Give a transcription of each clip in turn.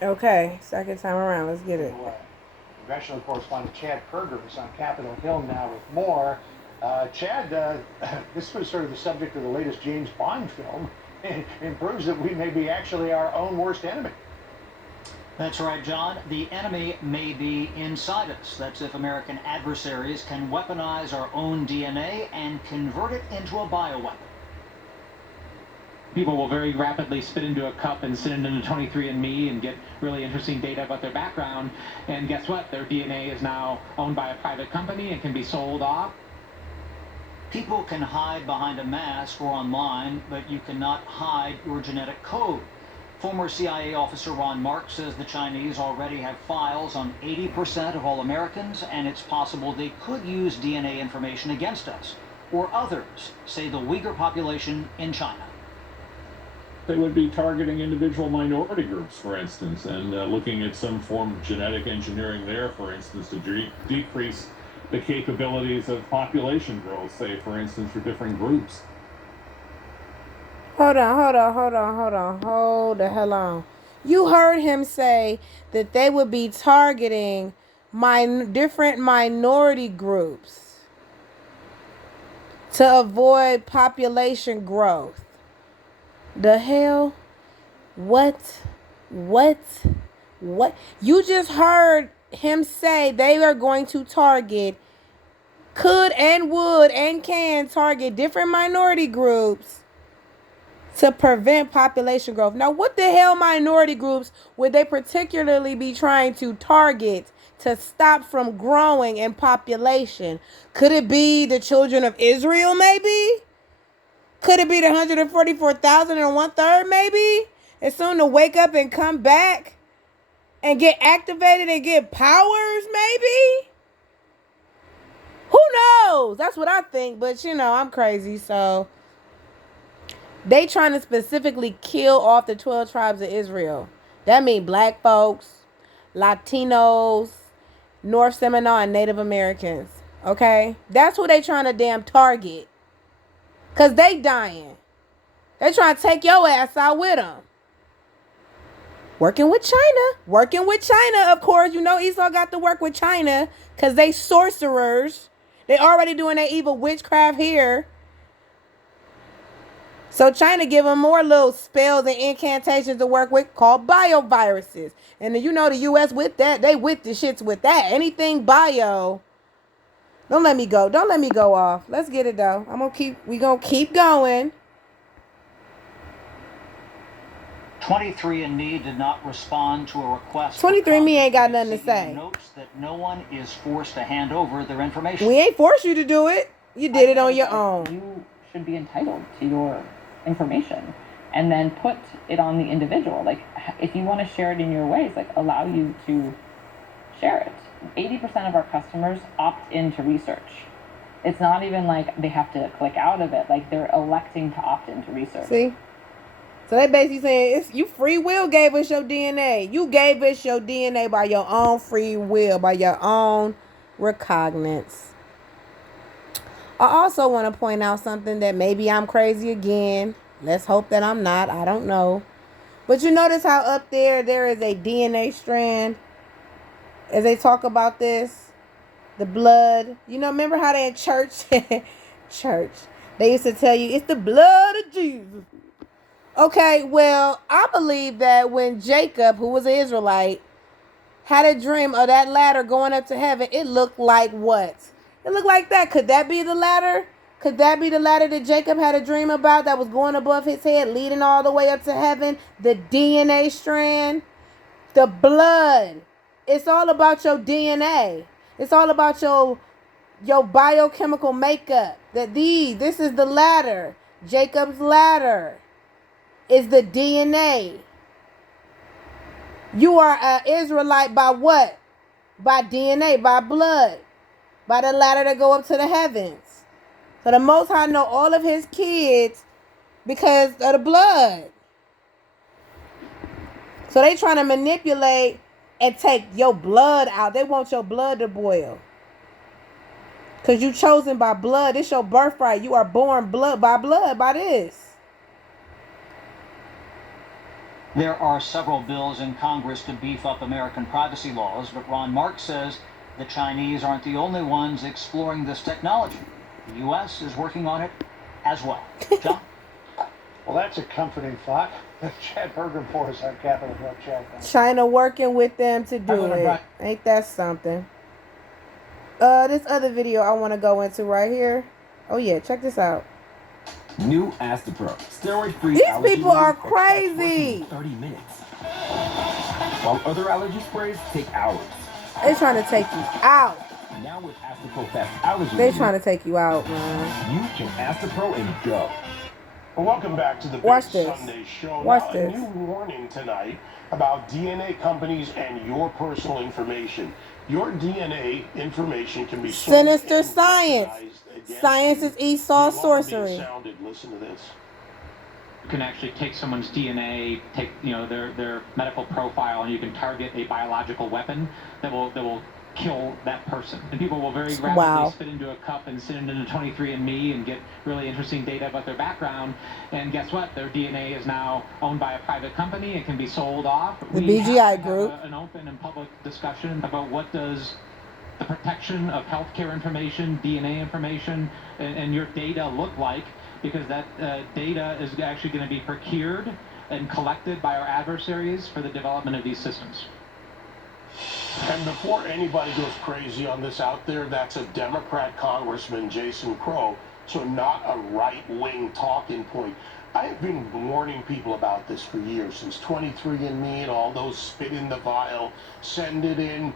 Okay, second time around. Let's get it. Congressional correspondent Chad Perger is on Capitol Hill now with more. Chad, this was sort of the subject of the latest James Bond film, and proves that we may be actually our own worst enemy. That's right, John. The enemy may be inside us. That's if American adversaries can weaponize our own DNA and convert it into a bioweapon. People will very rapidly spit into a cup and send it into 23andMe and get really interesting data about their background. And guess what? Their DNA is now owned by a private company and can be sold off. People can hide behind a mask or online, but you cannot hide your genetic code. Former CIA officer Ron Mark says the Chinese already have files on 80% of all Americans, and it's possible they could use DNA information against us or others, say the Uyghur population in China. They would be targeting individual minority groups, for instance, and looking at some form of genetic engineering there, for instance, to decrease the capabilities of population growth, say, for instance, for different groups. Hold the hell on. You heard him say that they would be targeting different minority groups to avoid population growth. The hell? What? You just heard him say they are going to target, could and would and can target different minority groups to prevent population growth. Now, what the hell minority groups would they particularly be trying to target to stop from growing in population? Could it be the children of Israel, maybe? Could it be the 144,000 and 1/3, maybe? As soon to wake up and come back and get activated and get powers, maybe? Who knows? That's what I think, but I'm crazy, so they trying to specifically kill off the 12 tribes of Israel. That means black folks, Latinos, North Seminole, and Native Americans. Okay? That's who they trying to damn target. Because they dying. They trying to take your ass out with them. Working with China. Of course, Esau got to work with China because they sorcerers. They already doing their evil witchcraft here. So China give them more little spells and incantations to work with called bioviruses. And the U.S. with that, they with the shits with that. Anything bio. Don't let me go off. Let's get it though. We gonna keep going. 23andMe did not respond to a request. 23andMe ain't got nothing to say. Notes that no one is forced to hand over their information. We ain't forced you to do it. You did it on your own. You should be entitled to your information, and then put it on the individual. Like, if you want to share it in your ways, like, allow you to share it. 80% of our customers opt into research. It's not even like they have to click out of it. Like, they're electing to opt into research. See? So they basically saying you free will gave us your DNA. You gave us your DNA by your own free will, by your own recognizance. I also want to point out something that maybe I'm crazy again. Let's hope that I'm not. I don't know. But you notice how up there is a DNA strand as they talk about this? The blood. Remember how they in church? They used to tell you it's the blood of Jesus. Okay, well, I believe that when Jacob, who was an Israelite, had a dream of that ladder going up to heaven, it looked like what? It looked like that. Could that be the ladder? Could that be the ladder that Jacob had a dream about that was going above his head, leading all the way up to heaven? The DNA strand, the blood. It's all about your DNA. It's all about your biochemical makeup. This is the ladder. Jacob's ladder is the DNA. You are an Israelite by what? By DNA, by blood, by the ladder that go up to the heavens. So the Most High know all of his kids because of the blood. So they trying to manipulate and take your blood out. They want your blood to boil. Because you chosen by blood. It's your birthright. You are born by this. There are several bills in Congress to beef up American privacy laws, but Ron Marks says the Chinese aren't the only ones exploring this technology. The U.S. is working on it as well. John? Well, that's a comforting thought. Chad Bergen for us on Capitol Hill. Chad. China working with them to do it. Ain't that something? This other video I want to go into right here. Oh yeah, check this out. New Astapro, steroid-free. These people are crazy. 30 minutes. While other allergy sprays take hours. They trying to take you out. Now with Astapro Fast Allergy. They trying to take you out, man. You can Astapro and go. Well, welcome back to the Big Sunday Show. Watch now, this. A new warning tonight about DNA companies and your personal information. Your DNA information can be sinister science. Science is Esau's sorcery. Listen to this. You can actually take someone's DNA, take their medical profile, and you can target a biological weapon that will kill that person. And people will very rapidly spit into a cup and send it into 23andMe and get really interesting data about their background. And guess what? Their DNA is now owned by a private company and can be sold off. The BGI group. An open and public discussion about what does the protection of healthcare information, DNA information, and your data look like, because that data is actually going to be procured and collected by our adversaries for the development of these systems. And before anybody goes crazy on this out there, that's a Democrat Congressman, Jason Crow, so not a right-wing talking point. I've been warning people about this for years, since 23andMe and all those spit in the vial, send it in.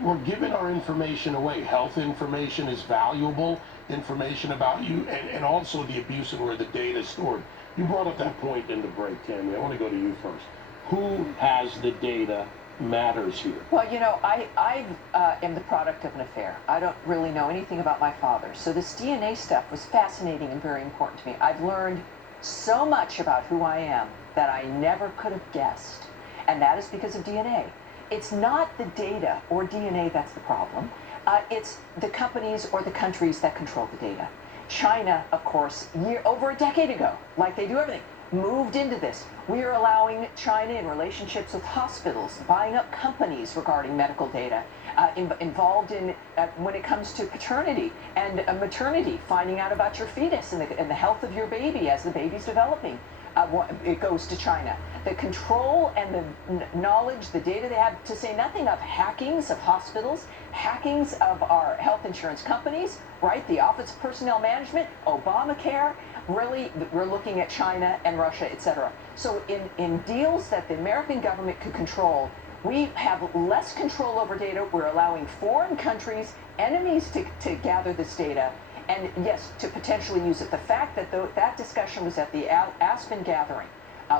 We're giving our information away. Health information is valuable information about you, and also the abuse and where the data is stored. You brought up that point in the break, Tammy. I want to go to you first. Who has the data matters here? Well, I am the product of an affair. I don't really know anything about my father. So this DNA stuff was fascinating and very important to me. I've learned so much about who I am that I never could have guessed. And that is because of DNA. It's not the data or DNA that's the problem. It's the companies or the countries that control the data. China, of course, over a decade ago, like they do everything, moved into this. We are allowing China in relationships with hospitals, buying up companies regarding medical data, involved in, when it comes to paternity and maternity, finding out about your fetus and the health of your baby as the baby's developing. It goes to China. The control and the knowledge, the data they have, to say nothing of hackings of hospitals, hackings of our health insurance companies, right? The Office of Personnel Management, Obamacare. Really, we're looking at China and Russia, etc. So in deals that the American government could control, we have less control over data. We're allowing foreign countries, enemies, to gather this data. And yes, to potentially use it. The fact that that discussion was at the Aspen gathering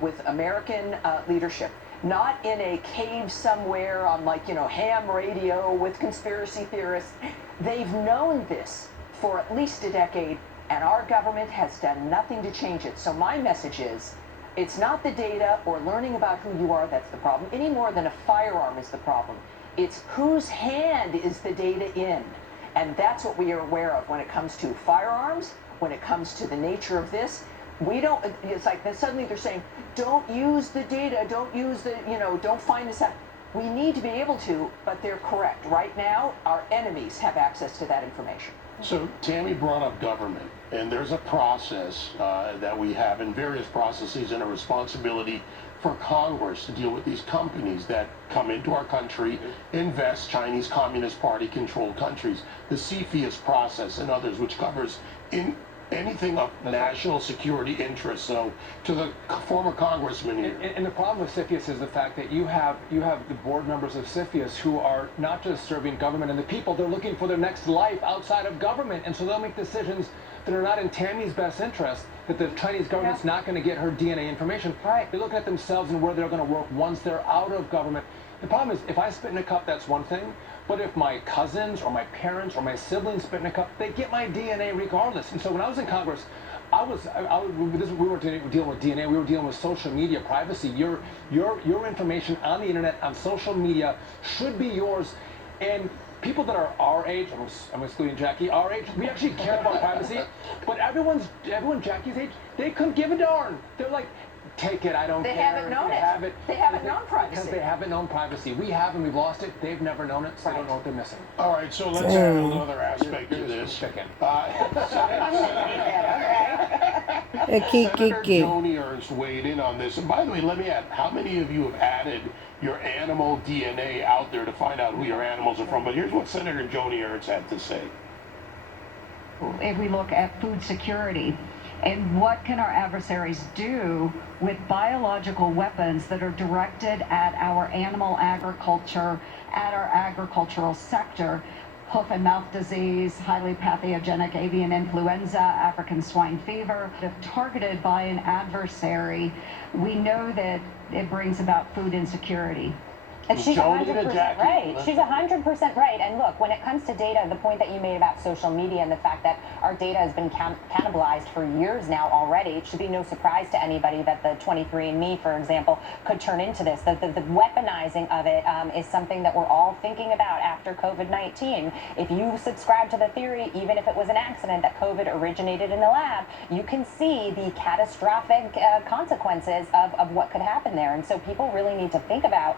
with American leadership, not in a cave somewhere on ham radio with conspiracy theorists. They've known this for at least a decade, and our government has done nothing to change it. So my message is, it's not the data or learning about who you are that's the problem, any more than a firearm is the problem. It's whose hand is the data in. And that's what we are aware of when it comes to firearms, when it comes to the nature of this. We don't, it's like suddenly they're saying, don't use the data, don't use the, don't find this out. We need to be able to, but they're correct. Right now, our enemies have access to that information. So Tammy brought up government, and there's a process that we have, in various processes, and a responsibility for Congress to deal with these companies that come into our country, invest, Chinese Communist Party controlled countries, the CFIUS process and others, which covers anything of national security interest. So to the former congressman here. And the problem with CFIUS is the fact that you have the board members of CFIUS who are not just serving government and the people, they're looking for their next life outside of government. And so they'll make decisions that are not in Tammy's best interest, that the Chinese government's not going to get her DNA information. Right. They look at themselves and where they're going to work once they're out of government. The problem is, if I spit in a cup, that's one thing. But if my cousins or my parents or my siblings spit in a cup, they get my DNA regardless. And so when I was in Congress, we weren't dealing with DNA, we were dealing with social media privacy. Your information on the internet, on social media, should be yours. And people that are our age, I'm excluding Jackie, our age, we actually care about privacy. But everyone Jackie's age, they couldn't give a darn. They're like, take it, I don't They care. haven't known it. They haven't known privacy. Because they haven't known privacy. We have, and we've lost it. They've never known it, so they don't know what they're missing. All right, so let's add another aspect to this. Senator Joni Ernst weighed in on this. And by the way, let me add, how many of you have added your animal DNA out there to find out who your animals are from? But here's what Senator Joni Ernst had to say. If we look at food security, and what can our adversaries do with biological weapons that are directed at our animal agriculture, at our agricultural sector? Hoof and mouth disease, highly pathogenic avian influenza, African swine fever. If targeted by an adversary, we know that it brings about food insecurity. And she's 100% right. She's 100% right. And look, when it comes to data, the point that you made about social media and the fact that our data has been cannibalized for years now already, it should be no surprise to anybody that the 23andMe, for example, could turn into this. The weaponizing of it is something that we're all thinking about after COVID-19. If you subscribe to the theory, even if it was an accident that COVID originated in the lab, you can see the catastrophic consequences of what could happen there. And so people really need to think about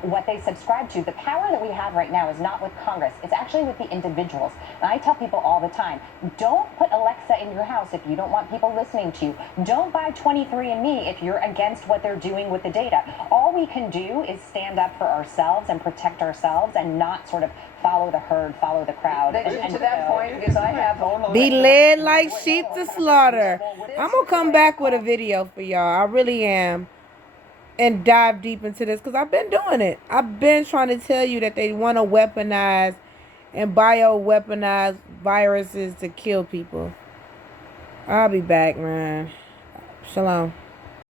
what they subscribe to. The power that we have right now is not with Congress. It's actually with the individuals. And I tell people all the time, don't put Alexa in your house if you don't want people listening to you. Don't buy 23andMe if you're against what they're doing with the data. All we can do is stand up for ourselves and protect ourselves and not sort of follow the herd, follow the crowd. To that point, because I have be led like sheep to slaughter. I'm gonna come back with a video for y'all. I really am. And dive deep into this because I've been doing it. I've been trying to tell you that they want to weaponize and bio-weaponize viruses to kill people. I'll be back, man. Shalom.